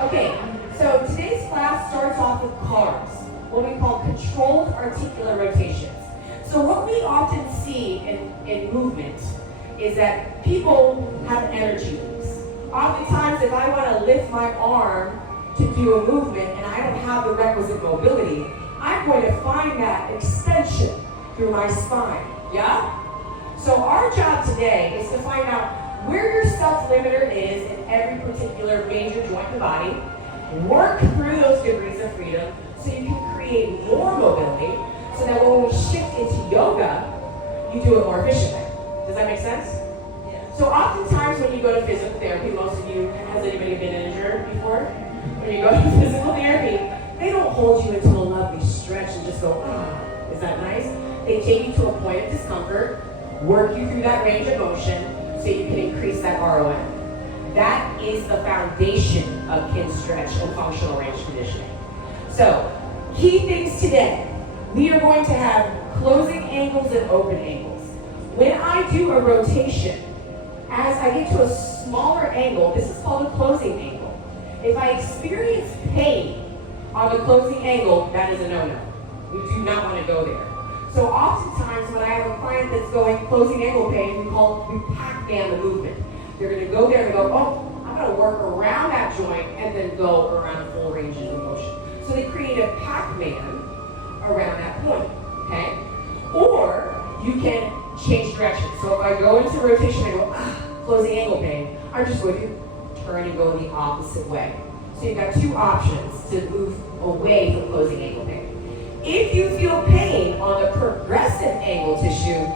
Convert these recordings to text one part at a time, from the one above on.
Okay, so today's class starts off with CARs, what we call controlled articular rotations. So what we often see in movement is that people have energy leaks. Oftentimes, if I want to lift my arm to do a movement and I don't have the requisite mobility, I'm going to find that extension through my spine, yeah? So our job today is to find out where your self-limiter is in every particular major joint in the body, work through those degrees of freedom so you can create more mobility so that when we shift into yoga, you do it more efficiently. Does that make sense? Yeah. So oftentimes when you go to physical therapy, most of you, has anybody been injured before? When you go to physical therapy, they don't hold you into a lovely stretch and just go, ah, is that nice? They take you to a point of discomfort, work you through that range of motion, so you can increase that ROM. That is the foundation of kin stretch and functional range conditioning. So, key things today. We are going to have closing angles and open angles. When I do a rotation, as I get to a smaller angle, this is called a closing angle. If I experience pain on the closing angle, that is a no-no. We do not want to go there. So oftentimes when I have a client that's going closing angle pain, we Pac-Man the movement. They're going to go there and go, oh, I'm going to work around that joint and then go around full ranges of motion. So they create a Pac-Man around that point, okay? Or you can change direction. So if I go into rotation, I go, closing angle pain, I'm just going to turn and go the opposite way. So you've got two options to move away from closing angle pain. If you feel pain on the progressive angle tissue,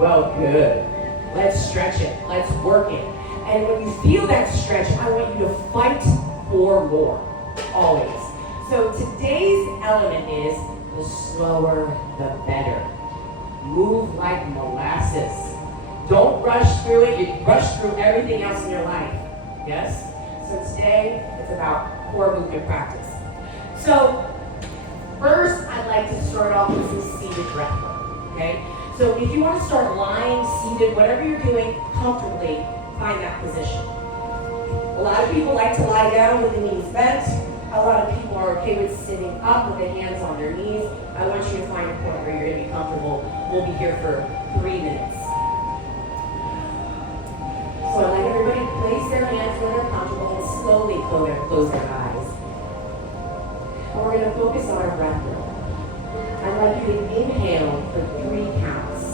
well, good. Let's stretch it. Let's work it. And when you feel that stretch, I want you to fight for more, always. So today's element is the slower, the better. Move like molasses. Don't rush through it. You rush through everything else in your life. Yes? So today, it's about core movement practice. So first, I'd like to start off with some seated breath work, okay? So if you want to start lying, seated, whatever you're doing, comfortably, find that position. A lot of people like to lie down with the knees bent. A lot of people are okay with sitting up with the hands on their knees. I want you to find a point where you're going to be comfortable. We'll be here for 3 minutes. So I'd like everybody to place their hands where they're comfortable and slowly close their eyes. And we're going to focus on our breath now. I'd like you to inhale for 3 counts.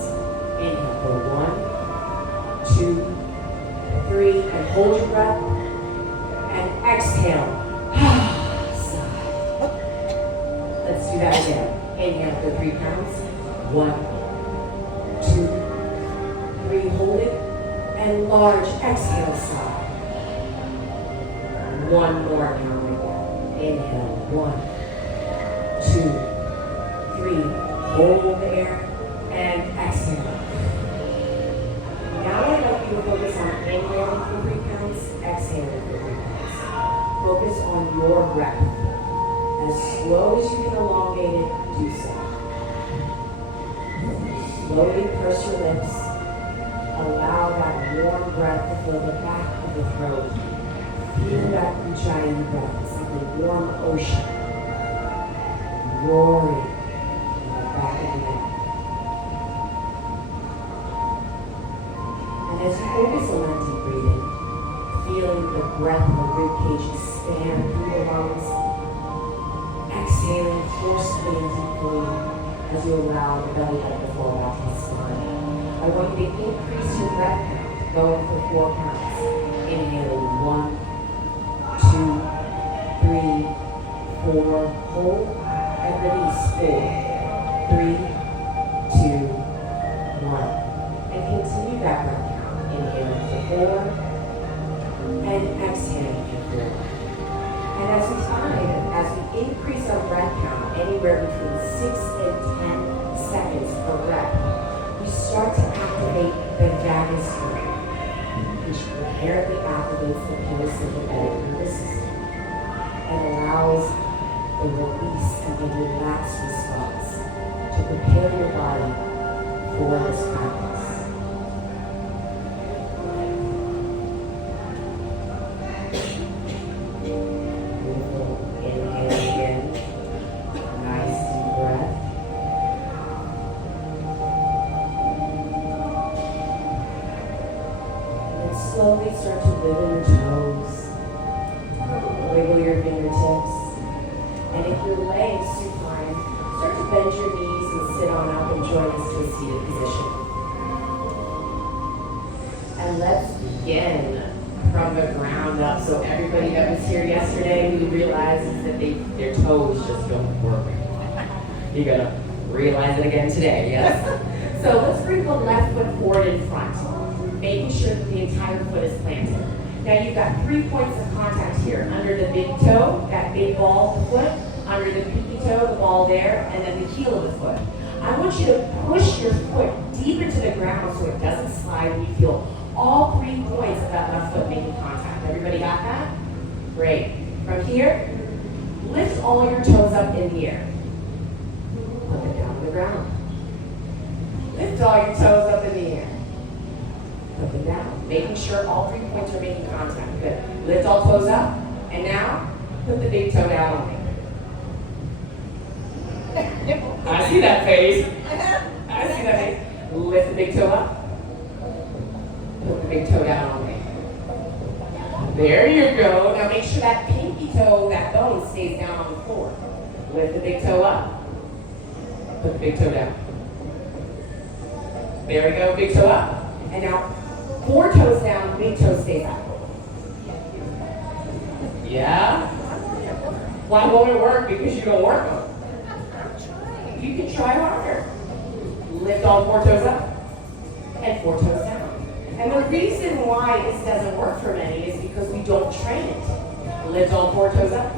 Inhale for 1, 2, 3, and hold your breath. And exhale. Let's do that again. Inhale for 3 counts. 1, 2, 3, hold it. And large exhale, sigh. 1 more count again. Inhale. 1, 2, 3. Hold the air and exhale. Now I'd like you to focus on inhaling for 3 counts, exhaling for 3 counts. Focus on your breath. As slow as you can elongate it, do so. Slowly purse your lips. Allow that warm breath to fill the back of the throat. Feel that ujjayi breath. It's like a warm ocean roaring in the back of the neck. And as you focus on that deep breathing, feeling the breath of the rib cage expand through the lungs, exhaling forcefully and deeply as you allow the belly button to fall off the spine. I want you to increase your breath count, going for 4 counts. Inhaling 1, 2, 3, 4, hold, and release 4, 3, 2, 1. And continue that breath count. Inhaling for 4, and exhaling for 4. And as we increase our breath count, anywhere between 6 and 10 seconds per breath, we start to activate the vagus nerve, which inherently activates the parasympathetic nervous system and allows the release and the relaxed response to prepare your body for this practice. slowly start to wiggle your toes, wiggle your fingertips. And if you're laying supine, start to bend your knees and sit on up and join us to a seated position. And let's begin from the ground up. So everybody that was here yesterday who realizes that their toes just don't work. You gotta realize it again today, yes? So let's bring the left foot forward in front, making sure that the entire foot is planted. Now you've got 3 points of contact here. Under the big toe, that big ball of the foot, under the pinky toe, the ball there, and then the heel of the foot. I want you to push your foot deep into the ground so it doesn't slide and you feel all 3 points of that left foot making contact. Everybody got that? Great. From here, lift all your toes up in the air. Put it down on the ground. Lift all your toes up in the air. Put them down. Making sure all 3 points are making contact. Good. Lift all toes up. And now, put the big toe down on me. I see that face. I see that face. Lift the big toe up. Put the big toe down on me. There you go. Now make sure that pinky toe, that bone, stays down on the floor. Lift the big toe up. Put the big toe down. There we go. Big toe up. And now 4 toes down, big toe stays up. Yeah? Why won't it work? Because you don't work them. You can try harder. Lift all 4 toes up and 4 toes down. And the reason why this doesn't work for many is because we don't train it. Lift all 4 toes up,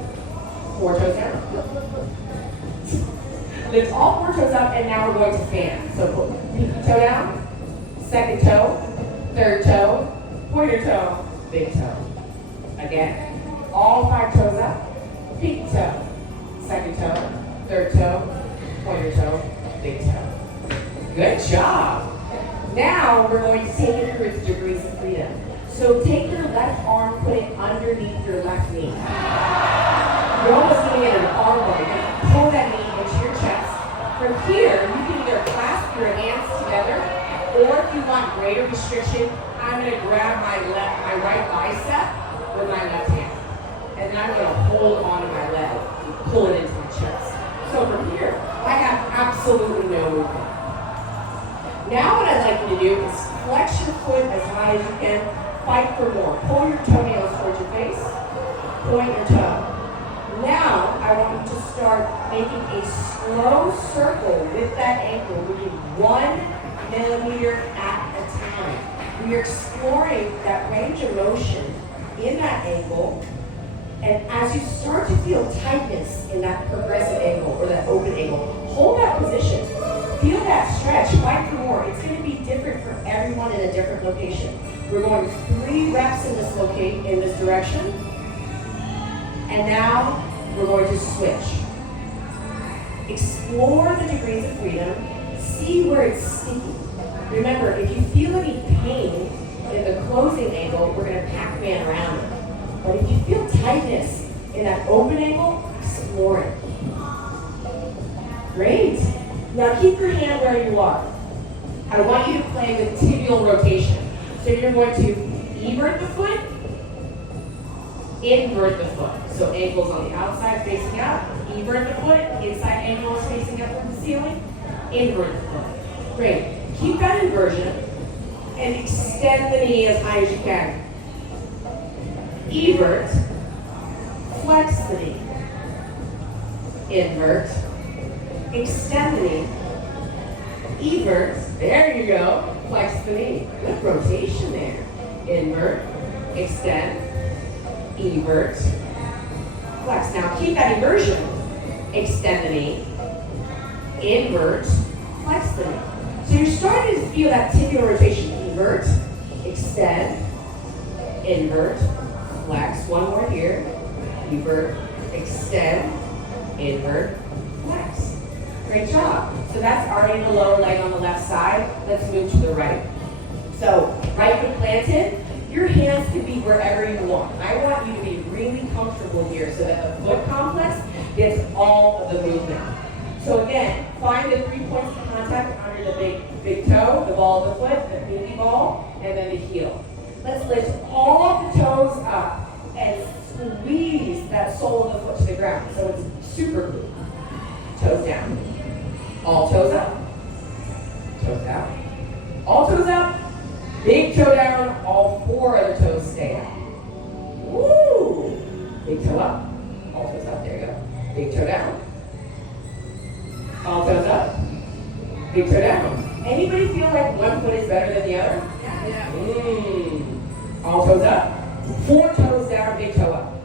4 toes down. Lift all 4 toes up, and now we're going to fan. So put pinky toe down, second toe, third toe, pointer toe, big toe. Again, all 5 toes up, pinky toe, second toe, third toe, pointer toe, big toe. Good job. Now we're going to take it through its degrees of freedom. So take your left arm, put it underneath your left knee. You're almost giving it an arm bar. You're going to pull that knee into your chest. From here, you can either clasp your hands together, or if you want greater restriction, I'm going to grab my right bicep with my left hand. And then I'm going to hold onto my leg and pull it into my chest. So from here, I have absolutely no movement. Now what I'd like you to do is flex your foot as high as you can. Fight for more. Pull your toenails towards your face. Point your toe. Now I want you to start making a slow circle with that ankle, moving 1 millimeter at a time. We are exploring that range of motion in that ankle. And as you start to feel tightness in that progressive ankle or that open ankle, hold that position. Feel that stretch, fight for more. It's going to be different for everyone in a different location. We're going 3 reps in this direction. And now we're going to switch. Explore the degrees of freedom. See where it's sticky. Remember, if you feel any pain in the closing angle, we're going to Pac-Man around it. But if you feel tightness in that open angle, explore it. Great. Now keep your hand where you are. I want you to play with tibial rotation. So you're going to evert the foot, invert the foot. So ankles on the outside facing out, evert the foot, inside ankle is facing up from the ceiling, invert the foot. Great. Keep that inversion and extend the knee as high as you can. Evert, flex the knee. Invert, extend the knee. Evert, there you go, flex the knee. Good rotation there. Invert, extend, evert, flex. Now keep that inversion. Extend the knee, invert, flex the knee. So you're starting to feel that tibial rotation. Invert, extend, invert, flex. One more here. Evert, extend, invert, flex. Great job. So that's already the lower leg on the left side. Let's move to the right. So right foot planted. Your hands can be wherever you want. I want you to be really comfortable here so that the foot complex gets all of the movement. So again, find the 3 points of contact under the big toe, the ball of the foot, the pinky ball, and then the heel. Let's lift all of the toes up and squeeze that sole of the foot to the ground. So it's super glute. Toes down. All toes up. Toes down. All toes up. Big toe down. All 4 other toes stay out. Woo! Big toe up. All toes up. There you go. Big toe down. All toes up. Big toe down. Anybody feel like one foot is better than the other? Yeah. All toes up. 4 toes down, big toe up.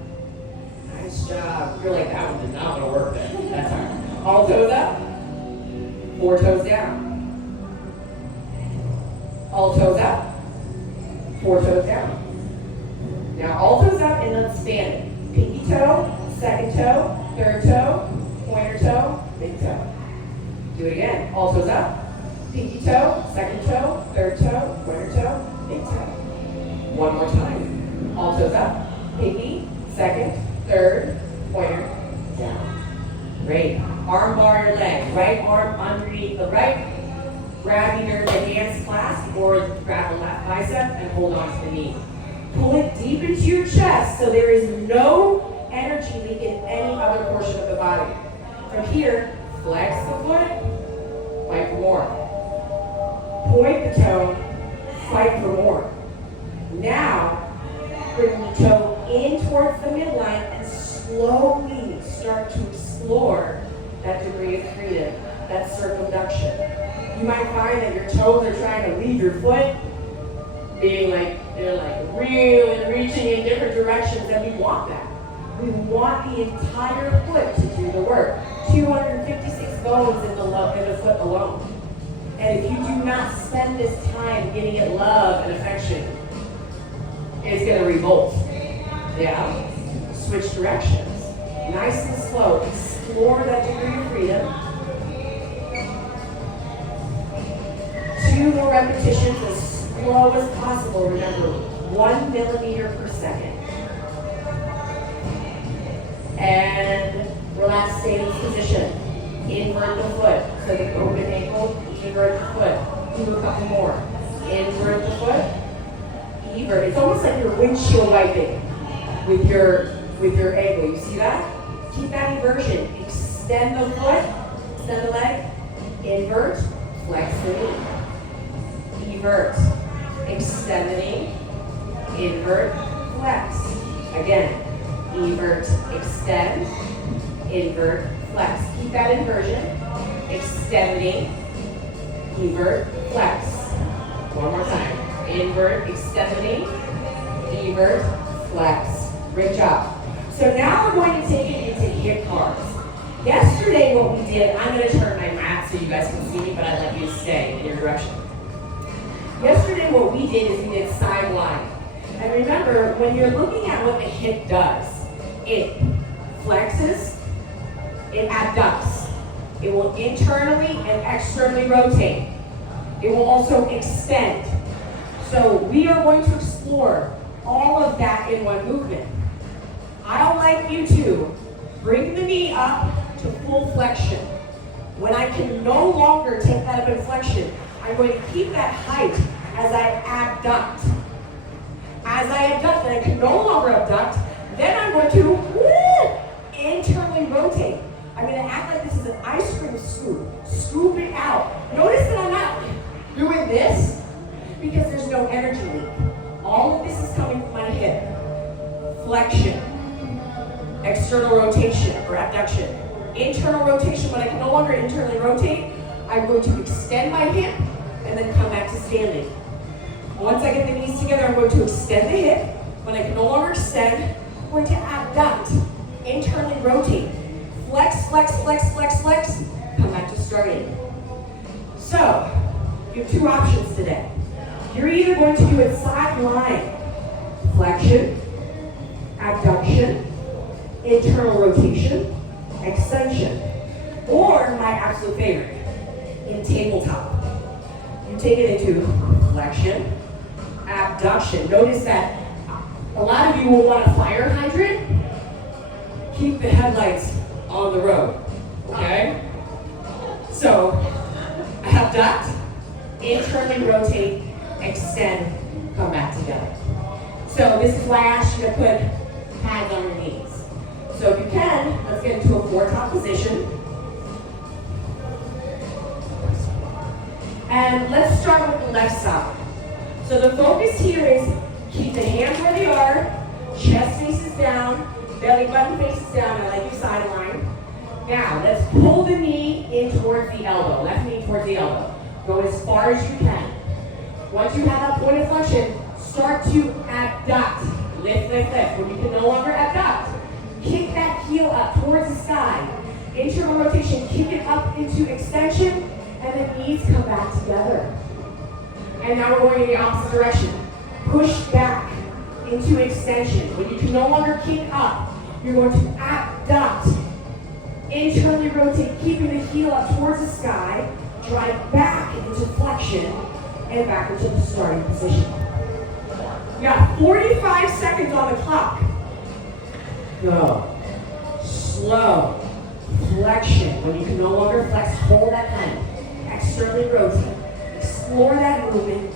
Nice job. You're like, that one did not want to work there. That's all right. All toes up. 4 toes down. All toes up. 4 toes down. Now all toes up and let's span it. Pinky toe, second toe, third toe, pointer toe, big toe. Do it again. All toes up. Pinky toe, second toe, third toe, pointer toe, big toe. One more time. All toes up. Pinky, second, third, pointer, down. Great. Arm bar your leg. Right arm underneath the right. Grab either the hands clasp or grab the left bicep and hold on to the knee. Pull it deep into your chest so there is no energy leak in any other portion of the body. From here, flex the foot, fight for more. Point the toe, fight for more. Now, bring the toe in towards the midline and slowly start to explore that degree of freedom, that circumduction. You might find that your toes are trying to leave your foot, being like, they're like really reaching in different directions, and we want that. We want the entire foot to do the work. 256 bones in the foot alone. And if you do not spend this time giving it love and affection, it's going to revolt. Yeah? Switch directions. Nice and slow. Explore that degree of freedom. 2 more repetitions as slow as possible. Remember, 1 millimeter per second. And relax, stay in this position. Invert the foot. So the open ankle, invert the foot. Do a couple more. Invert the foot. Invert. It's almost like you're windshield wiping with your ankle. You see that? Keep that inversion. Extend the foot, extend the leg, invert, flex the knee. Invert, extend the knee, invert, flex. Again, invert, extend, invert, flex. Keep that inversion. Extend the knee, invert, flex. One more time. Invert, extend the knee, invert, flex. Great job. So now we're going to take it into hip bars. Yesterday what we did, I'm going to turn my mat so you guys can see me, but I'd like you to stay in your direction. Yesterday what we did is we did side line. And remember, when you're looking at what the hip does, it flexes, it abducts. It will internally and externally rotate. It will also extend. So we are going to explore all of that in one movement. I'd like you to bring the knee up to full flexion. When I can no longer take that up in flexion, I'm going to keep that height as I abduct. As I abduct, and I can no longer abduct, then I'm going to internally rotate. I'm going to act like this is an ice cream scoop. Scoop it out. Notice that I'm not doing this because there's no energy leak. All of this is coming from my hip. Flexion. External rotation or abduction. Internal rotation, when I can no longer internally rotate, I'm going to extend my hip and then come back to standing. Once I get the knees together, I'm going to extend the hip. When I can no longer extend, I'm going to abduct, internally rotate. Flex, flex, flex, flex, flex, come back to starting. So, you have 2 options today. You're either going to do it side line, flexion, abduction, internal rotation, extension, or my absolute favorite, in tabletop. You take it into flexion, abduction. Notice that a lot of you will want a fire hydrant. Keep the headlights on the road, okay? So, abduct, internally rotate, extend, come back together. So this is why I asked you to put pads on your knees. So if you can, let's get into a four-top position. And let's start with the left side. So the focus here is keep the hands where they are, chest faces down, belly button faces down. I like your sideline. Now let's pull the knee in towards the elbow, left knee towards the elbow. Go as far as you can. Once you have that point of flexion, start to abduct. Lift, lift, lift. When you can no longer abduct, kick that heel up towards the sky. Internal rotation, kick it up into extension, and the knees come back together. And now we're going in the opposite direction. Push back into extension. When you can no longer kick up, you're going to abduct. Internally rotate, keeping the heel up towards the sky. Drive back into flexion and back into the starting position. You got 45 seconds on the clock. Go. Slow. Flexion. When you can no longer flex, hold that hand. Externally rotate. Explore that movement,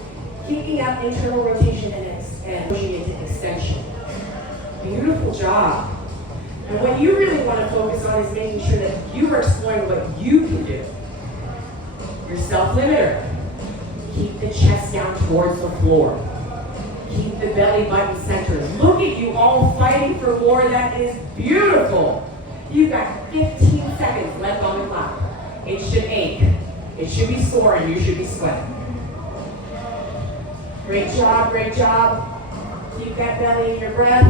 keeping up internal rotation and pushing into extension. Beautiful job. And what you really want to focus on is making sure that you are exploring what you can do. Your self-limiter. Keep the chest down towards the floor. Keep the belly button centered. Look at you all fighting for more. That is beautiful. You've got 15 seconds left on the clock. It should ache. It should be sore and you should be sweating. Great job, great job. Keep that belly in your breath.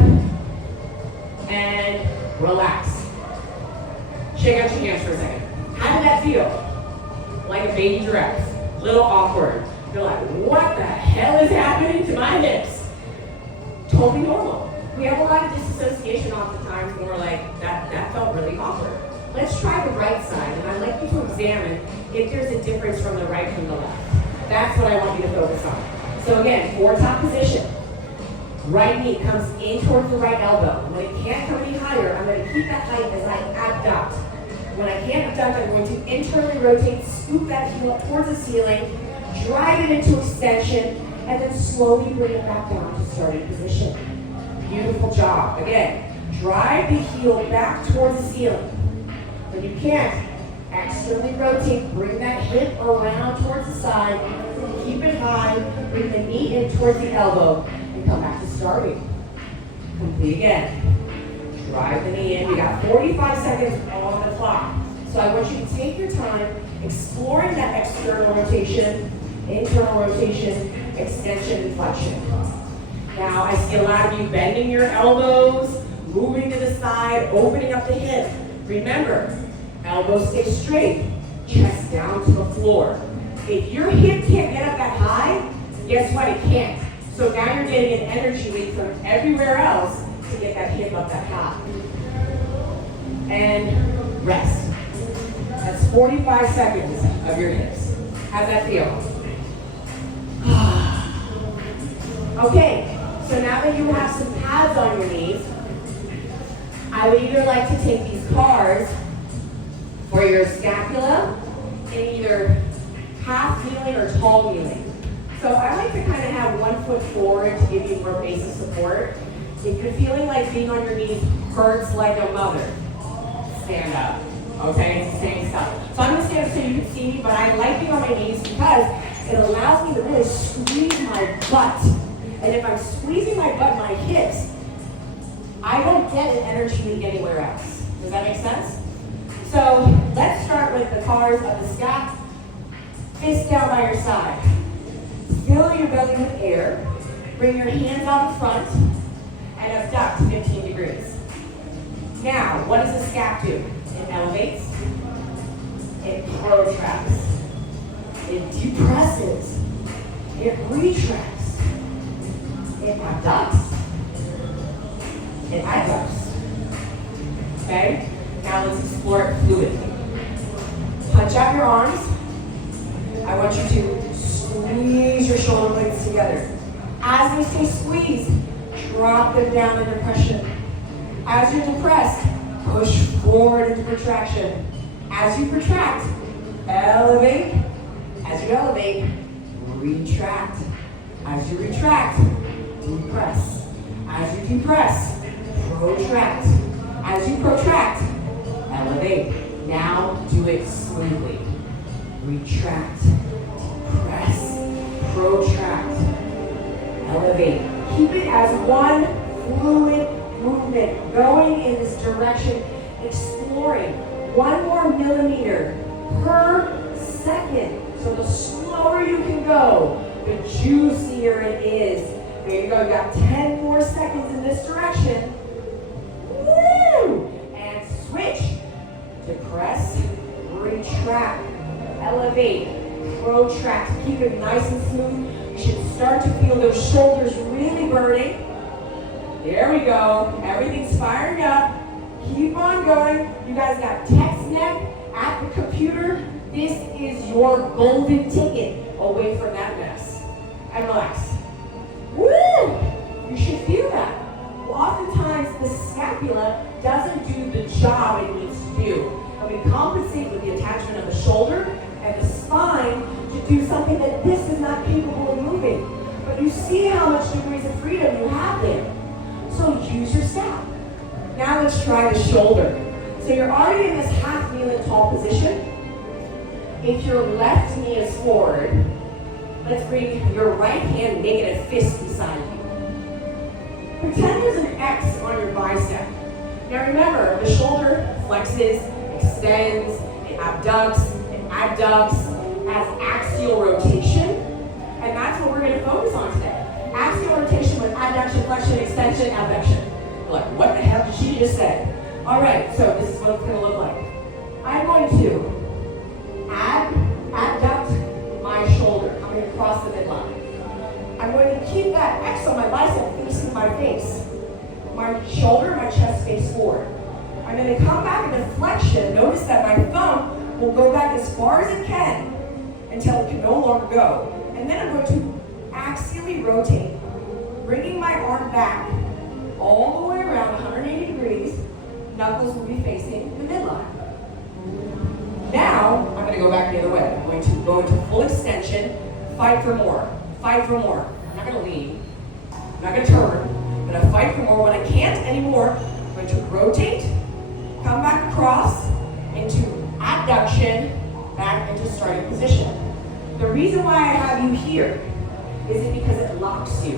And relax. Shake out your hands for a second. How did that feel? Like a baby giraffe. Little awkward. You're like, what the hell is happening to my hips? Totally normal. We have a lot of disassociation oftentimes when we're like, that felt really awkward. Let's try the right side, and I'd like you to examine if there's a difference from the right from the left. That's what I want you to focus on. So again, four-top position. Right knee comes in towards the right elbow. When it can't come any higher, I'm going to keep that height as I abduct. When I can't abduct, I'm going to internally rotate, scoop that heel up towards the ceiling, drive it into extension, and then slowly bring it back down to starting position. Beautiful job. Again, drive the heel back towards the ceiling. When you can't, externally rotate, bring that hip around towards the side, keep it high, bring the knee in towards the elbow, and come back to starting. Complete again. Drive the knee in. We got 45 seconds on the clock. So I want you to take your time exploring that external rotation, internal rotation, extension, and flexion. Now I see a lot of you bending your elbows, moving to the side, opening up the hip. Remember, elbows stay straight, chest down to the floor. If your hip can't get up that high, guess what? It can't. So now you're getting an energy leak from everywhere else to get that hip up that high. And rest. That's 45 seconds of your hips. How's that feel? Okay, so now that you have some pads on your knees, I would either like to take these cars for your scapula in either half kneeling or tall kneeling. So I like to kind of have 1 foot forward to give you more basic support. If you're feeling like being on your knees hurts like a mother, stand up. Okay, it's the same stuff. So I'm going to stand up so you can see me, but I like being on my knees because it allows me to really squeeze my butt. And if I'm squeezing my butt, my hips, I don't get an energy leak anywhere else. Does that make sense? So let's start with the cars of the scap. Fist down by your side. Fill your belly with air. Bring your hands out in front and abduct 15 degrees. Now, what does the scap do? It elevates. It protracts. It depresses. It retracts. It abducts. It adducts. Okay? Now let's explore it fluidly. Punch out your arms. I want you to squeeze your shoulder blades together. As they stay squeezed, drop them down in depression. As you're depressed, push forward into protraction. As you protract, elevate. As you elevate, retract. As you retract, depress. As you compress, protract. As you protract, elevate. Now do it smoothly. Retract, press, protract, elevate. Keep it as one fluid movement, going in this direction, exploring 1 more millimeter per second. So the slower you can go, the juicier it is. There you go, you got 10 more seconds in this direction. Woo! And switch to press, retract, elevate, protract. Keep it nice and smooth. You should start to feel those shoulders really burning. There we go. Everything's firing up. Keep on going. You guys got text neck at the computer. This is your golden ticket away from that mess. And relax. Woo! You should feel that. Well, oftentimes the scapula doesn't do the job it needs to do. And we compensate with the attachment of the shoulder and the spine to do something that this is not capable of moving. But you see how much degrees of freedom you have there. So use your scap. Now let's try the shoulder. So you're already in this half kneeling tall position. If your left knee is forward, let's bring your right hand, make it a fist beside you. Pretend there's an X on your bicep. Now remember, the shoulder flexes, extends, it abducts, has axial rotation, and that's what we're going to focus on today. Axial rotation with adduction, flexion, extension, abduction. You're like, what the hell did she just say? All right, so this is what it's going to look like. I'm going to adduct my shoulder. I'm going to cross the midline. I'm going to keep that X on my bicep facing my face. My shoulder, my chest face forward. I'm going to come back into flexion. Notice that my thumb will go back as far as it can until it can no longer go. And then I'm going to axially rotate, bringing my arm back all the way around 180 degrees. Knuckles will be facing the midline. Now, I'm going to go back the other way. I'm going to go into full extension, fight for more, fight for more. I'm not going to lean, I'm not going to turn, I'm going to fight for more. When I can't anymore, I'm going to rotate, come back across into adduction, back into starting position. The reason why I have you here is it because it locks you.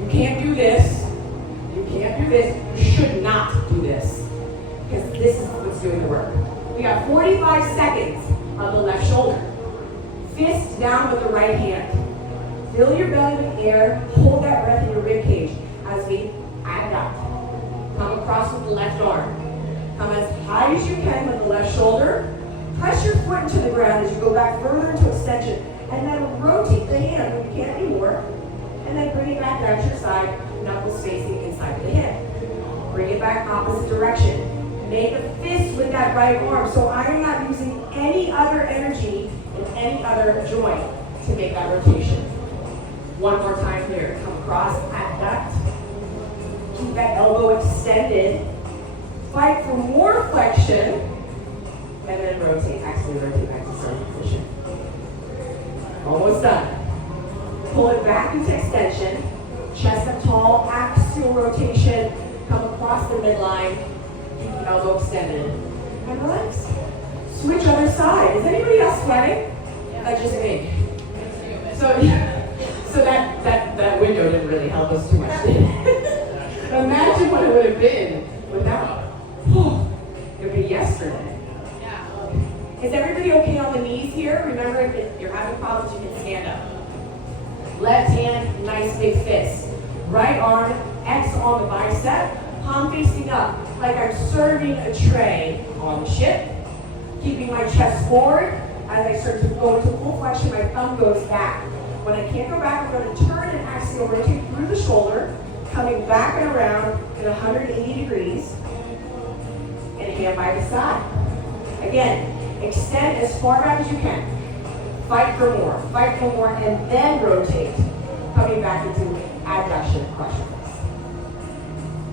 You can't do this, you can't do this, you should not do this, because this is what's doing the work. We got 45 seconds of the left shoulder. Fist down with the right hand. Fill your belly with air, hold that breath in your rib cage as we adduct. Come across with the left arm. Come as high as you can with the left shoulder. Press your foot into the ground as you go back further into extension. And then rotate the hand when you can't anymore. And then bring it back down to your side, knuckles facing inside of the hand. Bring it back opposite direction. Make a fist with that right arm. So I am not using any other energy in any other joint to make that rotation. One more time here. Come across, adduct. Keep that elbow extended. Fight for more flexion. And then rotate, axially rotate back to starting position. Almost done. Pull it back into extension. Chest up tall, axial rotation. Come across the midline. Keep the elbow extended. And relax. Switch other side. Is anybody else sweating? Yeah. That's just me. So that window didn't really help us too much. Imagine what it would have been without. It would be yesterday. Yeah. Is everybody okay on the knees here? Remember, if you're having problems, you can stand up. Left hand, nice big fist. Right arm, X on the bicep, palm facing up, like I'm serving a tray on the ship. Keeping my chest forward. As I start to go into full flexion, my thumb goes back. When I can't go back, I'm going to turn and axial rotate through the shoulder, coming back and around at 180 degrees, and hand by the side. Again, extend as far back as you can. Fight for more, and then rotate, coming back into adduction across your face.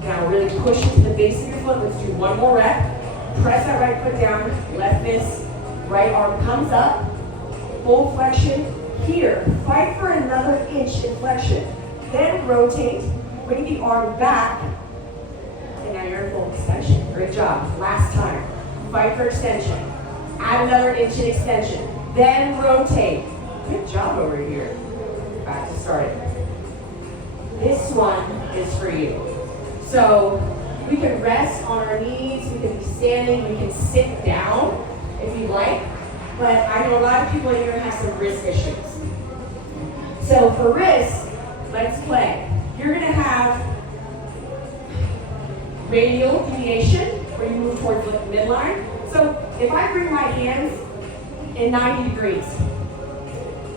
Now really push into the base of your foot. Let's do one more rep. Press that right foot down, left fist, right arm comes up, full flexion. Here, fight for another inch in flexion. Then rotate, bring the arm back, and now you're in full extension. Great job. Last time. Fight for extension. Add another inch in extension. Then rotate. Good job over here. Back to starting. This one is for you. So we can rest on our knees, we can be standing, we can sit down if you like. But I know a lot of people in here have some wrist issues. So for wrists, let's play. You're gonna have radial deviation, where you move towards the midline. So if I bring my hands in 90 degrees,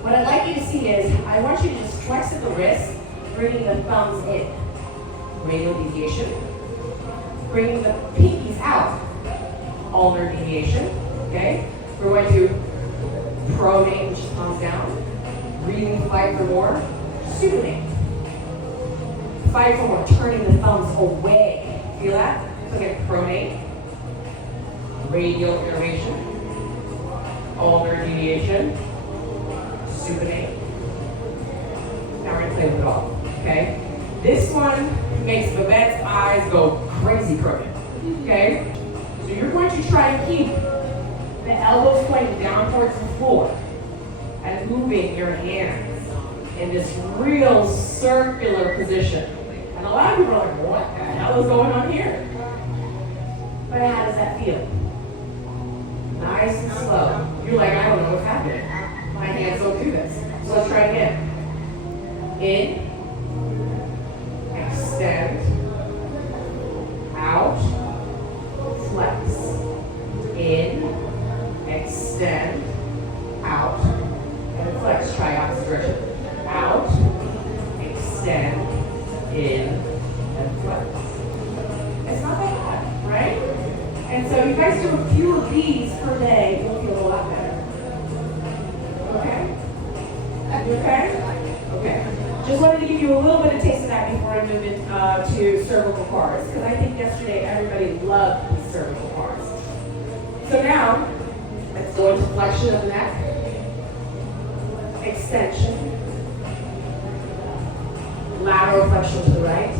what I'd like you to see is, I want you to just flex at the wrist, bringing the thumbs in. Radial deviation. Bringing the pinkies out. Ulnar deviation, okay? We're going to pronate, which is thumbs down. Breathing, fight for more. Supinate. Fight for more, turning the thumbs away. Feel that? So again, pronate. Radial innervation. Ulnar deviation. Supinate. Now we're going to play with it all, okay? This one makes Babette's eyes go crazy crooked, okay? So you're going to try and keep the elbows pointing down towards the floor and moving your hands in this real circular position. And a lot of people are like, what the hell is going on here? But how does that feel? Nice and slow. You're like, I don't know what's happening. My hands don't do this. So let's try again. In, extend, out, flex. In, extend, out, and flex. Try opposite direction. Out, extend, in, and flex. It's not that bad, right? And so you guys do a few of these per day, you'll feel a lot better. Okay? You okay? Okay. Just wanted to give you a little bit of taste of that before I move into cervical bars, because I think yesterday everybody loved these cervical bars. So now, let's go into flexion of the neck, extension, lateral flexion to the right,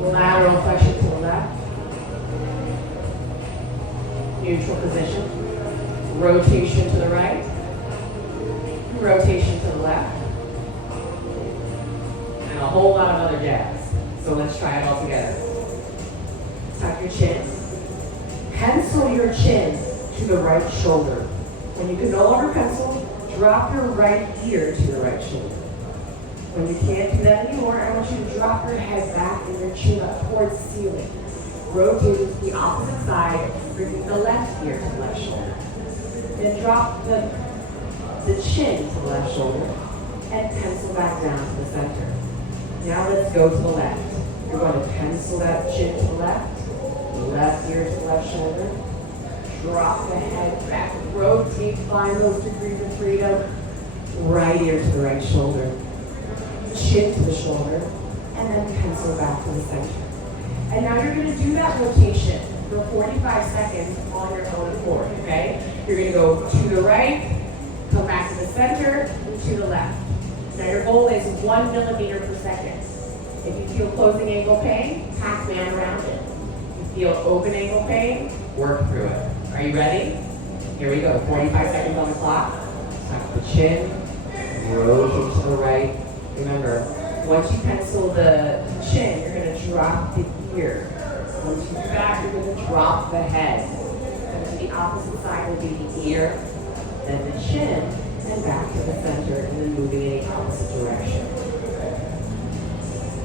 lateral flexion to the left, neutral position, rotation to the right, rotation to the left, and a whole lot of other jazz. So let's try it all together. Tuck your chin. Pencil your chin to the right shoulder. When you can no longer pencil, drop your right ear to the right shoulder. When you can't do that anymore, I want you to drop your head back and your chin up towards the ceiling. Rotate to the opposite side, bringing the left ear to the left shoulder. Then drop the chin to the left shoulder and pencil back down to the center. Now let's go to the left. You're going to pencil that chin to the left ear to the left shoulder, drop the head back, rotate, find those degrees of freedom, right ear to the right shoulder, chin to the shoulder, and then pencil back to the center. And now you're going to do that rotation for 45 seconds on your own accord, okay? You're going to go to the right, come back to the center, and to the left. Now your goal is 1 millimeter per second. If you feel closing angle pain, Pac-Man around it. If you feel open angle pain, work through it. Are you ready? Here we go, 45 seconds on the clock. Tuck the chin, rotate to the right. Remember, once you pencil the chin, you're going to drop the ear. Once you do that, you're going to drop the head. And to the opposite side will be the ear, then the chin, and back to the center, and then moving in the opposite direction.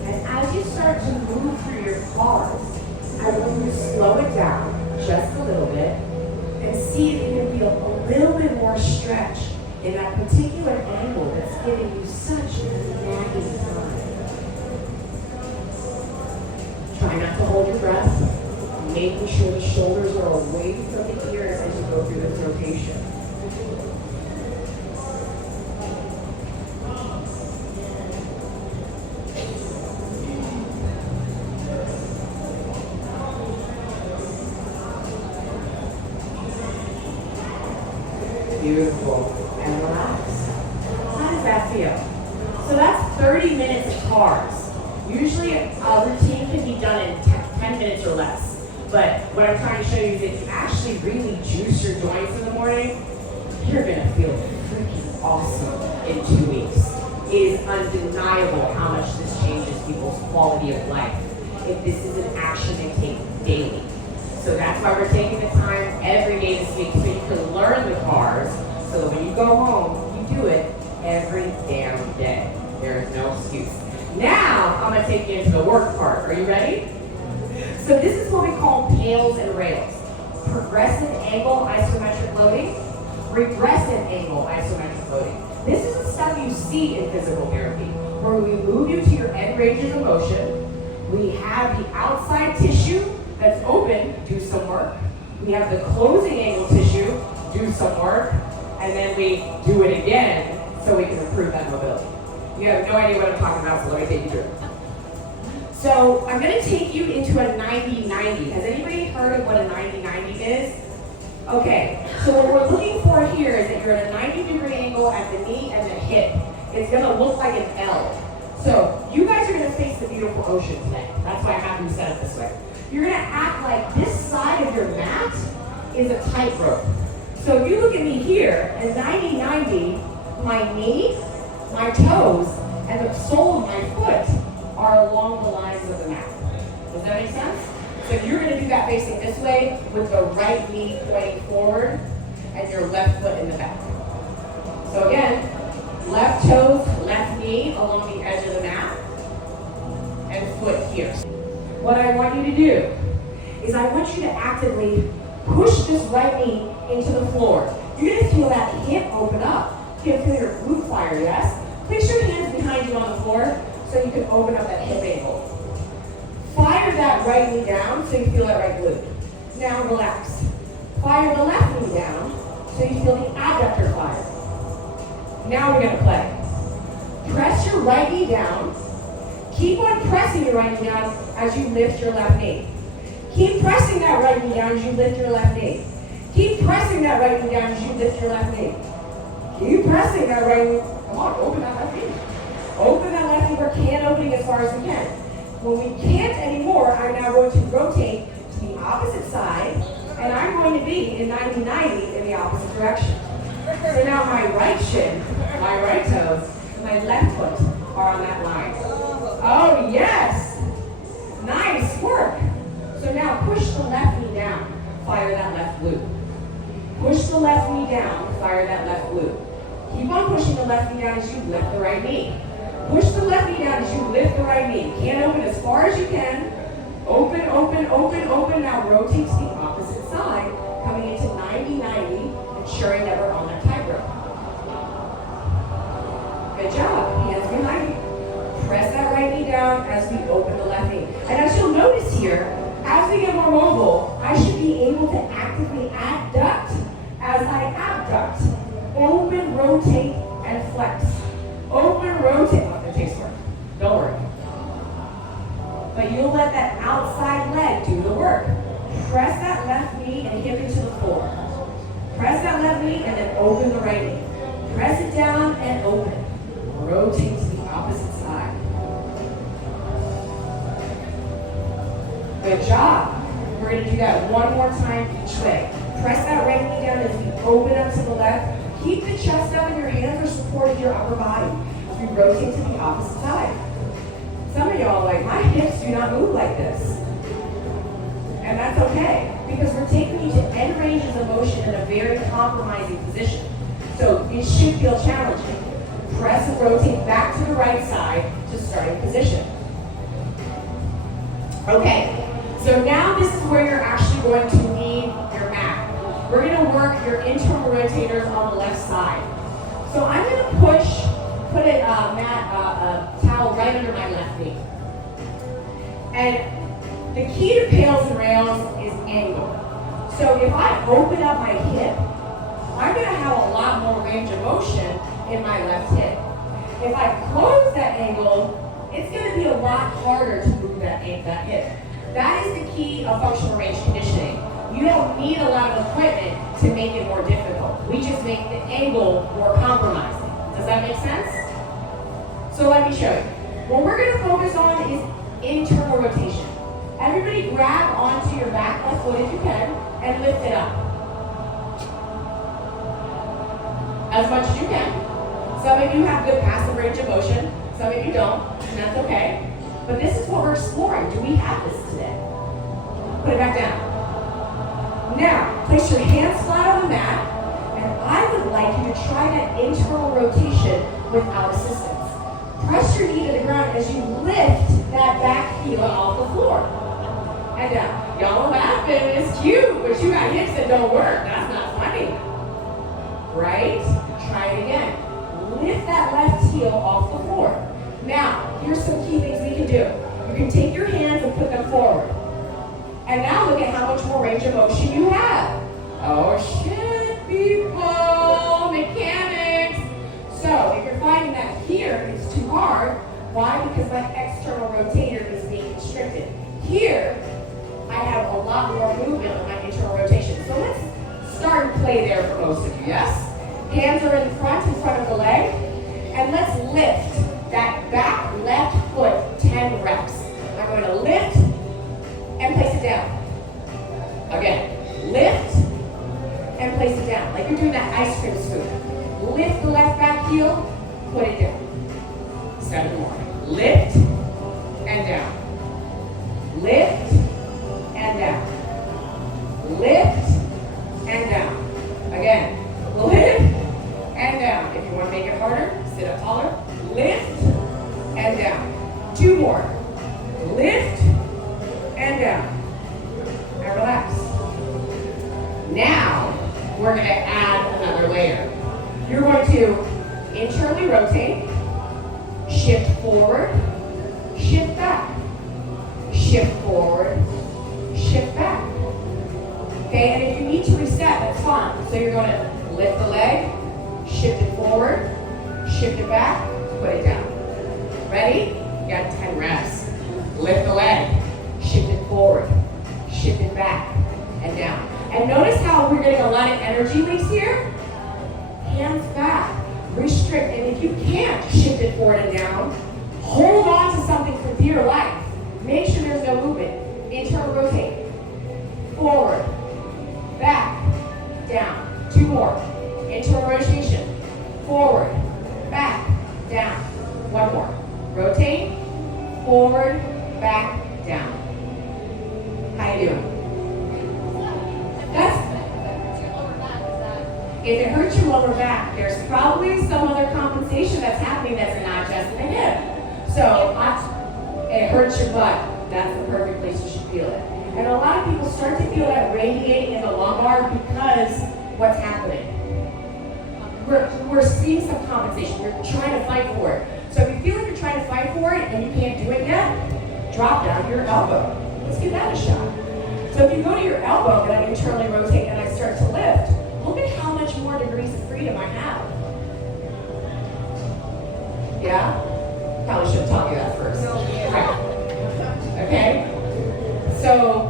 And as you start to move through your pause, I want you to slow it down just a little bit and see if you can feel a little bit more stretch in that particular angle that's giving you such a nagging time. Try not to hold your breath, making sure the shoulders are away from the ears as you go through this rotation. Beautiful. And relax. How does that feel? So that's 30 minutes of cars. Usually a routine can be done in 10 minutes or less. But what I'm trying to show you is if you actually really juice your joints in the morning, you're gonna feel freaking awesome in 2 weeks. It is undeniable how much this changes people's quality of life if this is an action they take daily. So that's why we're taking the time every day this week so you can learn the cars so that when you go home, you do it every damn day. There is no excuse. Now, I'm gonna take you into the work part. Are you ready? So this is what we call pails and rails. Progressive angle isometric loading, regressive angle isometric loading. This is the stuff you see in physical therapy, where we move you to your end ranges of motion. We have the outside tissue that's open, do some work. We have the closing angle tissue, do some work. And then we do it again so we can improve that mobility. You have no idea what I'm talking about, so let me take you through it. So I'm going to take you into a 90-90. Has anybody heard of what a 90-90 is? Okay, so what we're looking for here is that you're at a 90-degree angle at the knee and the hip. It's going to look like an L. So you guys are going to face the beautiful ocean today. That's why I have you set up this way. You're going to act like this side of your mat is a tightrope. So if you look at me here, at 90-90, my knee, my toes, and the sole of my foot are along the lines of the mat. Does that make sense? So you're going to do that facing this way with the right knee pointing forward and your left foot in the back. So again, left toes, left knee along the edge of the mat, and foot here. What I want you to do is I want you to actively push this right knee into the floor. You're going to feel that hip open up. You're going to feel your glute fire, yes? Place your hands behind you on the floor so you can open up that hip angle. Fire that right knee down so you feel that right glute. Now relax. Fire the left knee down so you feel the adductor fire. Now we're going to play. Press your right knee down. Keep on pressing your right knee down as you lift your left knee. Keep pressing that right knee down as you lift your left knee. Keep pressing that right knee down as you lift your left knee. Keep pressing that right knee. Come on, open that left knee. Open that left knee. We're can opening as far as we can. When we can't anymore, I'm now going to rotate to the opposite side, and I'm going to be in 90-90 in the opposite direction. So now my right shin, my right toes, and my left foot are on that line. Oh, yes! Nice work! So now push the left knee down, fire that left glute. Push the left knee down, fire that left glute. Keep on pushing the left knee down as you lift the right knee. Push the left knee down as you lift the right knee. Can't open as far as you can. Open, open, open, open. Now rotate to the opposite side, coming into 90-90, ensuring that we're on that tightrope. Good job. Hands behind you. Press that right knee down as we open the left knee. And as you'll notice here, as we get more mobile, I should be able to actively adduct as I abduct. Open, rotate, and flex. Open, rotate. Oh, that takes work. Don't worry. But you'll let that outside leg do the work. Press that left knee and hip into the floor. Press that left knee and then open the right knee. Press it down and open. Rotate to the opposite side. Good job. We're going to do that one more time each way. Press that right knee down as we open up to the left. Keep the chest up and your hands are supporting your upper body as we rotate to the opposite side. Some of y'all are like, my hips do not move like this. And that's okay, because we're taking you to end ranges of motion in a very compromising position. So it should feel challenging. Press and rotate back to the right side to starting position. Okay, so now this is where you're actually going to need your mat. We're going to work your internal rotators on the left side. So I'm going to put a towel right under my left knee. And the key to pails and rails is angle. So if I open up my hip, I'm going to have a lot more range of motion in my left hip. If I close that angle, it's going to be a lot harder to move that hip. That is the key of functional range conditioning. You don't need a lot of equipment to make it more difficult. We just make the angle more compromising. Does that make sense? So let me show you. What we're going to focus on is internal rotation. Everybody grab onto your back left foot if you can and lift it up. As much as you can. Some of you have good passive range of motion, some of you don't, and that's okay. But this is what we're exploring. Do we have this today? Put it back down. Now, place your hands flat on the mat, and I would like you to try that internal rotation without assistance. Press your knee to the ground as you lift that back heel off the floor. And down. Y'all are laughing, it's cute, but you got hips that don't work. That's not funny. Right? Try it again. Lift that left heel off the floor. Now, here's some key things we can do. You can take your hands and put them forward. And now look at how much more range of motion you have. Oh shit, people, mechanics. So if you're finding that here it's too hard, why? Because my external rotator is being constricted. Here, I have a lot more movement on my internal rotation. So let's start and play there for most of you, yes? Hands are in front of the leg. And let's lift that back left foot 10 reps. I'm going to lift and place it down. Again, lift and place it down. Like you're doing that ice cream scoop. Lift the left back heel, put it down. 7 more. Lift and down. Lift and down. Lift and down. Again, lift and down. If you want to make it harder, sit up taller. Lift and down. 2 more. Lift and down. And relax. Now, we're going to add another layer. You're going to internally rotate, shift forward, shift back, shift forward, shift back. Okay, and if you need to reset, that's fine. So you're going to lift the leg, shift it forward, shift it back, put it down. Ready? You got 10 reps. Lift the leg, shift it forward, shift it back, and down. And notice how we're getting a lot of energy leaks here? Hands back, restrict, and if you can't shift it forward and down, hold on to something for dear life. Make sure there's no movement. Internal rotate. Forward, back, down. 2 more. Internal rotation. Forward, back, down. 1 more. Rotate, forward, back, down. How you doing? If it hurts your lower back, there's probably some other compensation that's happening that's not just in the hip. So it hurts your butt. That's the perfect place you should feel it. And a lot of people start to feel that radiating in the lumbar because what's happening? We're seeing some compensation. We're trying to fight for it. So if you feel like you're trying to fight for it and you can't do it yet, drop down your elbow. Let's give that a shot. So if you go to your elbow and I internally rotate and I start to lift, look at how much more degrees of freedom I have. Yeah? Probably should have taught you that first. Right. Okay? So,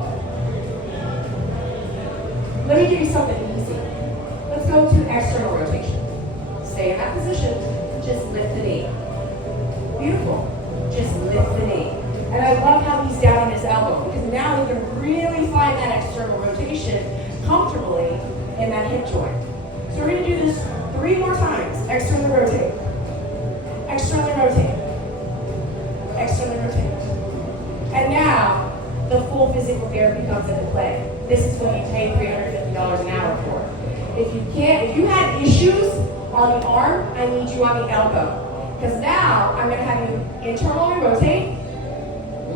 let me give you something easy. Let's go to external rotation. Stay in that position. Just lift the knee. Beautiful. Just lift the knee. And I love how he's down on his elbow because now he can really find that external rotation comfortably in that hip joint. So we're going to do this 3 more times. Externally rotate. Externally rotate. Externally rotate. And now, the full physical therapy comes into play. This is what you pay $350 an hour for. If you had issues on the arm, I need you on the elbow. Because now, I'm going to have you internally rotate,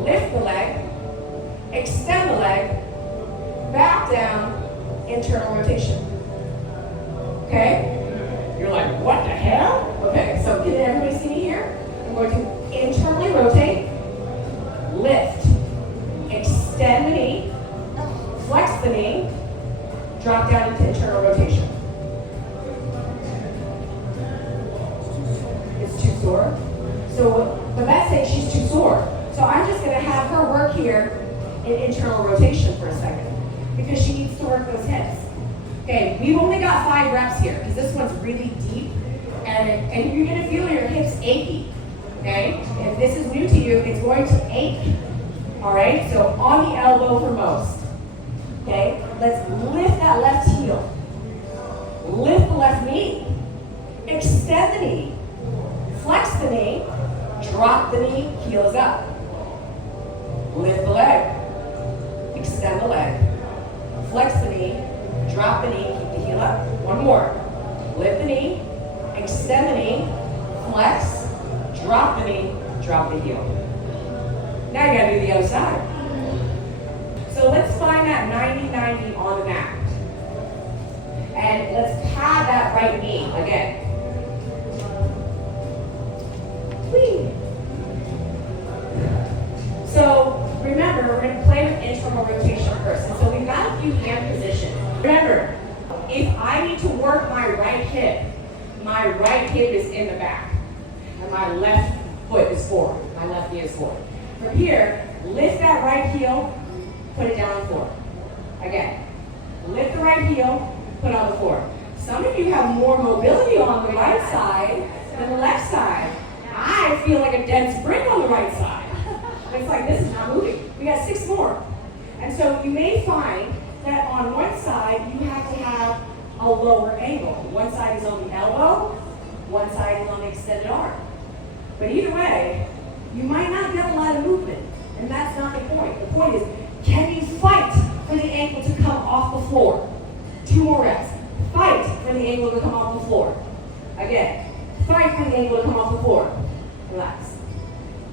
lift the leg, extend the leg, back down, internal rotation. Okay? You're like, what the hell? Okay, so can everybody see me here? I'm going to internally rotate, lift, extend the knee, flex the knee, drop down into internal rotation. It's too sore. So Babette's saying she's too sore. So I'm just going to have her work here in internal rotation for a second because she needs to work those hips. Okay, we've only got 5 reps here because this one's really deep and you're going to feel your hips achy. okay? If this is new to you, it's going to ache, all right? So on the elbow for most, okay? Let's lift that left heel. Lift the left knee. Extend the knee. Flex the knee. Drop the knee. Heels up. Lift the leg. Extend the leg. Flex the knee. Drop the knee. Keep the heel up. One more. Lift the knee. Extend the knee. Flex. Drop the knee. Drop the heel. Now you gotta do the other side. So let's find that 90-90 on the mat. And let's pad that right knee again. Whee. So remember, we're going to play with internal rotation first. And so we've got a few hand positions. Remember, if I need to work my right hip is in the back. And my left foot is forward. My left knee is forward. From here, lift that right heel, put it down on the floor. Again, lift the right heel, put it on the floor. Some of you have more mobility on the right side than the left side. I feel like a dead spring on the right side. It's like, this is not moving. We got 6 more. And so you may find that on one side, you have to have a lower angle. One side is on the elbow, one side is on the extended arm. But either way, you might not get a lot of movement. And that's not the point. The point is, can you fight for the ankle to come off the floor? 2 more reps. Fight for the ankle to come off the floor. Again, fight for the ankle to come off the floor. Relax.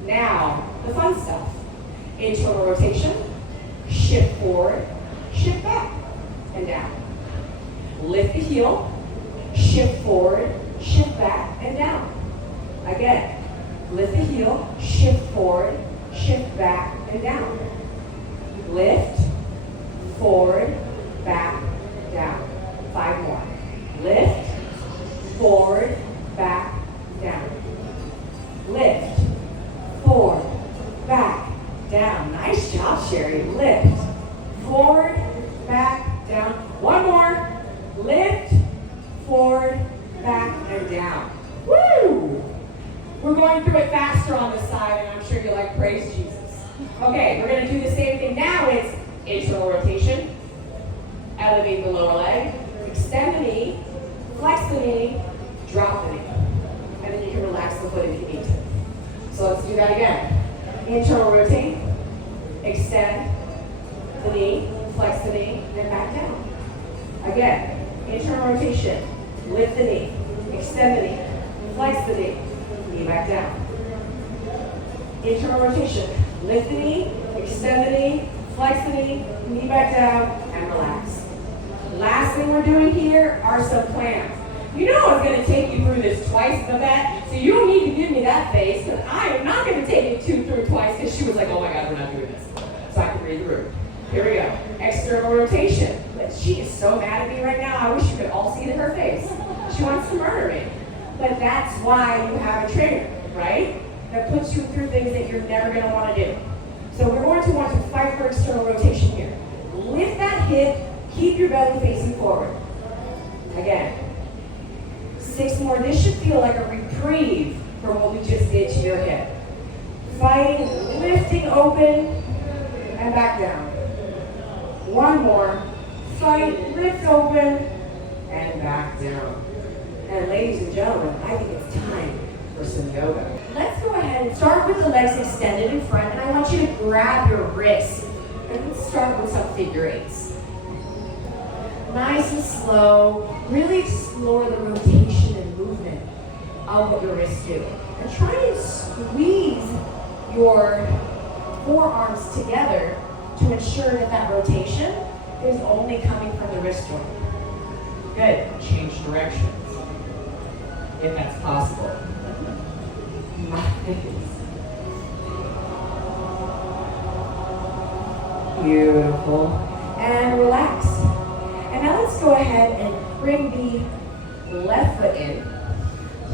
Now, the fun stuff. Internal rotation, shift forward, shift back, and down. Lift the heel, shift forward, shift back, and down. Again, lift the heel, shift forward, shift back, and down. Lift, forward, back, down. 5 more. Lift, forward, back, down. Lift, forward, back, down. Nice job, Sherry. Lift, forward, back, down. 1 more. Lift, forward, back, and down. Woo! We're going through it faster on this side, and I'm sure you're like, praise Jesus. Okay, we're going to do the same thing now. It's internal rotation. Elevate the lower leg. Extend the knee. Flex the knee. Drop the knee. And then you can relax the foot if you need to. So let's do that again. Internal rotate. Extend the knee. Flex the knee. And back down. Again. Internal rotation. Lift the knee. Extend the knee. Flex the knee. Knee back down. Internal rotation. Lift the knee. Extend the knee. Flex the knee. Knee back down. And relax. Last thing we're doing here are some plans. You know I was going to take you through this twice in the mat, so you don't need to give me that face, because I am not going to take you through twice, because she was like, oh my God, we're not doing this. So I can read the room. Here we go. External rotation. But she is so mad at me right now, I wish you could all see it in her face. She wants to murder me. But that's why you have a trainer, right? That puts you through things that you're never going to want to do. So we're going to want to fight for external rotation here. Lift that hip, keep your belly facing forward. Again. 6 more. This should feel like a reprieve from what we just did to your hip. Fighting, lifting open, and back down. 1 more. Fight, lift open, and back down. And ladies and gentlemen, I think it's time for some yoga. Let's go ahead and start with the legs extended in front, and I want you to grab your wrists. And let's start with some figure 8s. Nice and slow. Really explore the rotation and movement of what your wrists do. And try and squeeze your forearms together to ensure that that rotation is only coming from the wrist joint. Good. Change directions, if that's possible. Nice. Beautiful. And relax. And now let's go ahead and bring the left foot in.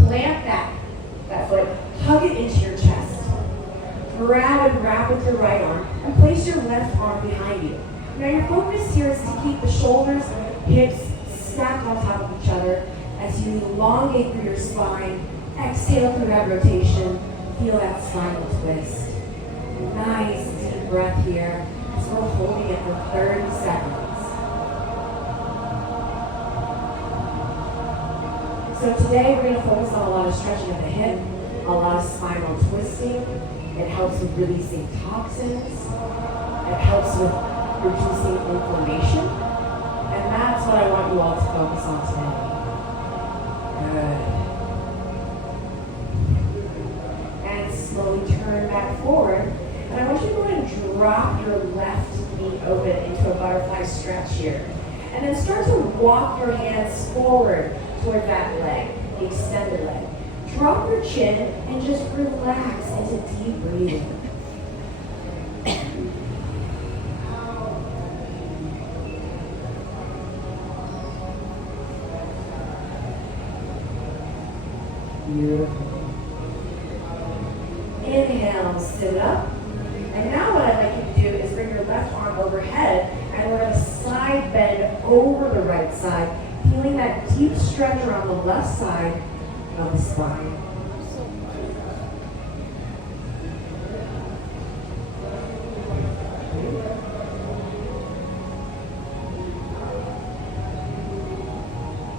Plant that foot. Hug it into your chest. Grab and wrap with your right arm. And place your left arm behind you. Now your focus here is to keep the shoulders, hips stacked on top of each other as you elongate through your spine. Exhale through that rotation. Feel that spinal twist. Nice deep breath here. So we're holding it for 30 seconds. So today we're going to focus on a lot of stretching of the hip, a lot of spinal twisting. It helps with releasing toxins. It helps with reducing inflammation. And that's what I want you all to focus on today. Good. And slowly turn back forward. And I want you to go ahead and drop your left knee open into a butterfly stretch here. And then start to walk your hands forward toward that leg, the extended leg. Drop your chin and just relax into deep breathing. Beautiful. Inhale, sit up. And now what I'd like you to do is bring your left arm overhead, and we're going to side bend over the right side, feeling that deep stretch around the left side of the spine.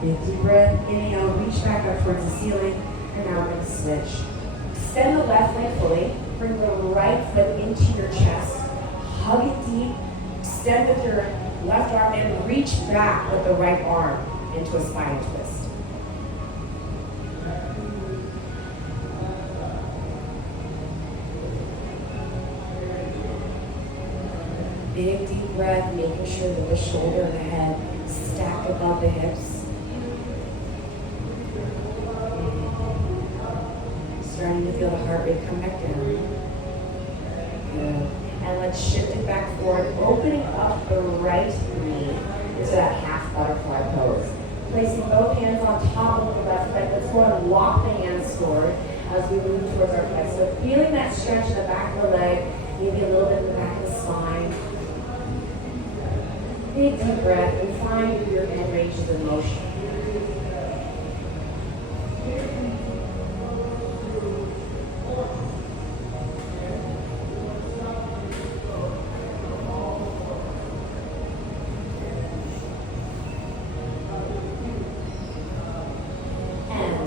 Big deep breath, inhale, reach back up towards the ceiling, and now we're going to switch. Extend the left leg fully, bring the right foot into your chest, hug it deep, extend with your left arm, and reach back with the right arm into a spinal twist. Big deep breath, making sure that the shoulder and the head stack above the hips. Starting to feel the heart rate come back down. Good. And let's shift it back forward, opening up the right knee into that half butterfly pose. Placing both hands on top of the left leg. Let's go and walk the hands forward as we move towards our chest. So feeling that stretch in the back of the leg, maybe a little bit in the back of the spine. Big deep breath and find your end ranges of motion.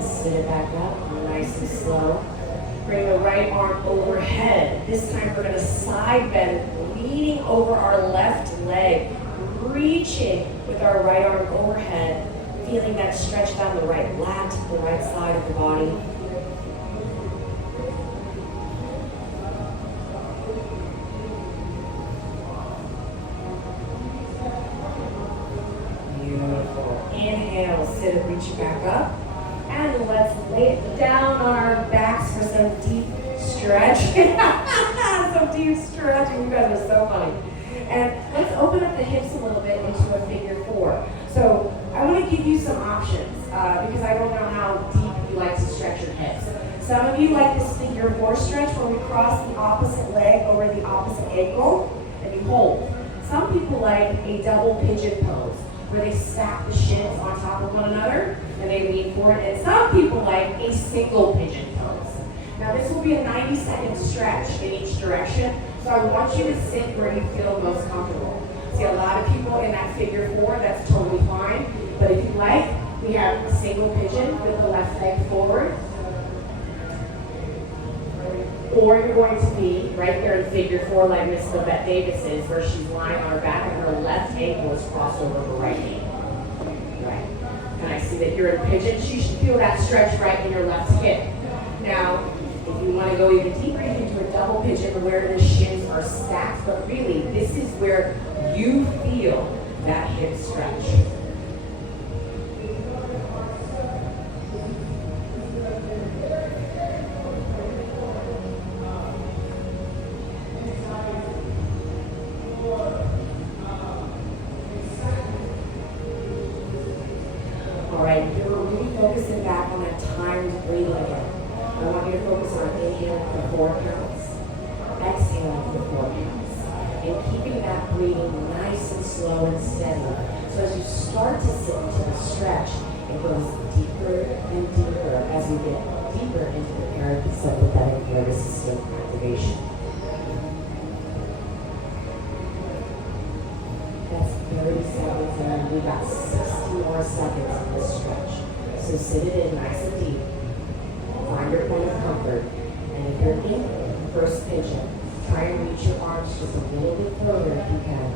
Sit it back up, nice and slow. Bring the right arm overhead. This time we're going to side bend, leaning over our left leg, reaching with our right arm overhead, feeling that stretch down the right lat, the right side of the body. Beautiful. Inhale, sit and reach back up. And let's lay it down on our backs for some deep stretch. Some deep stretching. You guys are so funny. And let's open up the hips a little bit into a figure four. So I want to give you some options because I don't know how deep you like to stretch your hips. Some of you like this figure four stretch where we cross the opposite leg over the opposite ankle and you hold. Some people like a double pigeon pose, where they stack the shins on top of one another and they lean forward. And some people like a single pigeon pose. Now this will be a 90-second stretch in each direction, so I want you to sit where you feel most comfortable. See, a lot of people in that figure four, that's totally fine. But if you like, we have a single pigeon with the left leg forward. Or you're going to be right there in figure four like Miss Lovette Davis is, where she's lying on her back and her left ankle is crossed over her right knee. Right. And I see that you're in pigeon. You should feel that stretch right in your left hip. Now, if you want to go even deeper, you can do a double pigeon where the shins are stacked, but really, this is where you feel that hip stretch. Alright, you're really focusing back on that timed breathing again. I want you to focus on inhaling for 4 counts, exhaling for 4 counts, and keeping that breathing nice and slow and steady. So as you start to sit into the stretch, it goes deeper and deeper as we get deeper into the parasympathetic nervous system activation. That's 30 seconds, and then we've got 60 more seconds in this stretch. So sit it in nice and deep. Find your point of comfort. And if you're in first pigeon, try and reach your arms just a little bit further if you can.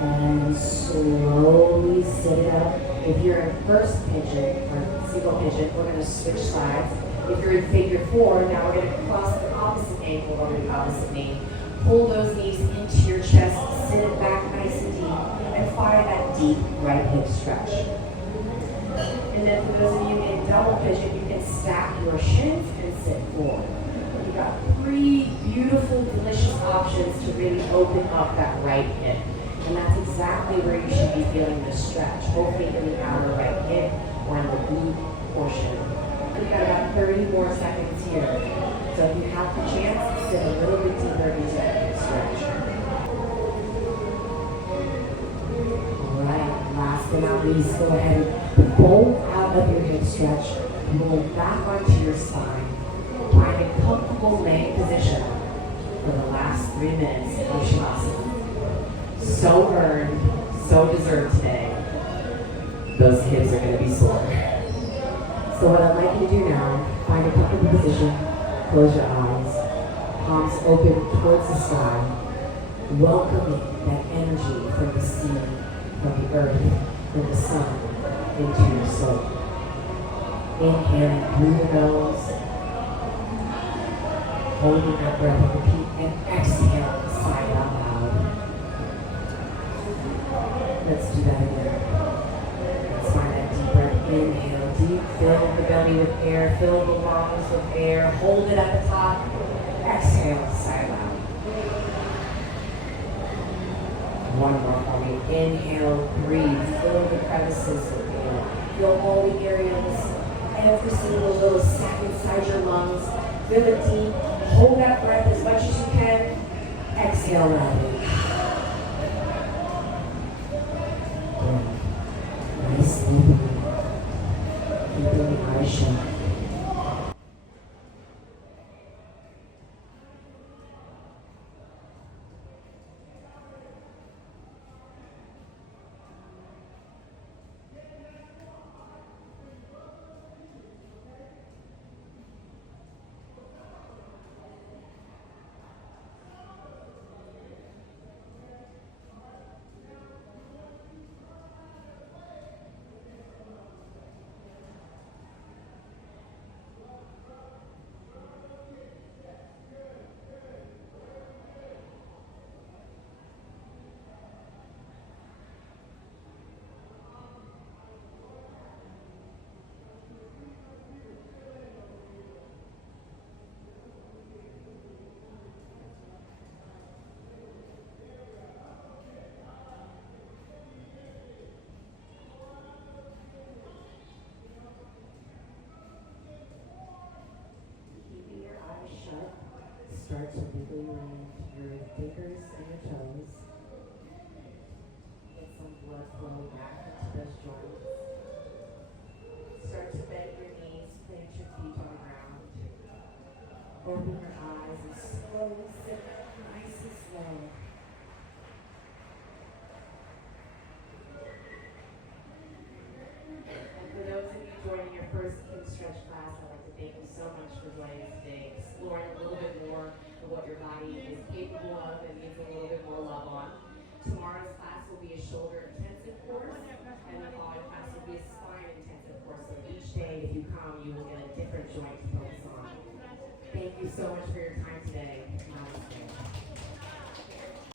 And slowly sit it up. If you're in first pigeon or single pigeon, we're going to switch sides. If you're in figure four, now we're going to cross the opposite ankle over the opposite knee. Pull those knees into your chest, sit it back nice and deep, and find that deep right hip stretch. And then for those of you in double pigeon, you can stack your shins and sit forward. You've got 3 beautiful, delicious options to really open up that right hip. And that's exactly where you should be feeling the stretch, hopefully in the outer right hip or in the glute portion. We've got about 30 more seconds here. So if you have the chance, sit a little bit deeper into that hip stretch. All right, last but not least, go ahead and fold out of your hip stretch, roll back onto your spine, find a comfortable laying position for the last 3 minutes of Shavasana. So earned, so deserved today. Those hips are going to be sore. So what I'd like you to do now, find a comfortable position, close your eyes, palms open towards the sky, welcoming that energy from the sea, from the earth, from the sun, into your soul. Inhaling through the nose, holding that breath, repeat, and exhale, sigh out loud. Let's do that again. Let's find that deep breath. Inhale deep, fill the belly with air, fill the lungs with air, hold it at the top. Exhale, sigh loud. One more for me. Inhale, breathe, fill the crevices with air. Fill all the areas, every single little sac inside your lungs. Fill it deep, hold that breath as much as you can. Exhale loudly. Nice deep. Keeping the eyes shut. Start to wiggly around your fingers and your toes. Get some blood flow back into those joints. Start to bend your knees, plant your feet on the ground. Open your eyes and slowly sit nice and slow. And for those of you joining your first Kin Stretch class, I'd like to thank you so much for joining us today, exploring a little bit more of what your body is capable of and needs a little bit more love on. Tomorrow's class will be a shoulder intensive course, and the following class will be a spine intensive course. So each day, if you come, you will get a different joint to focus on. Thank you so much for your time today.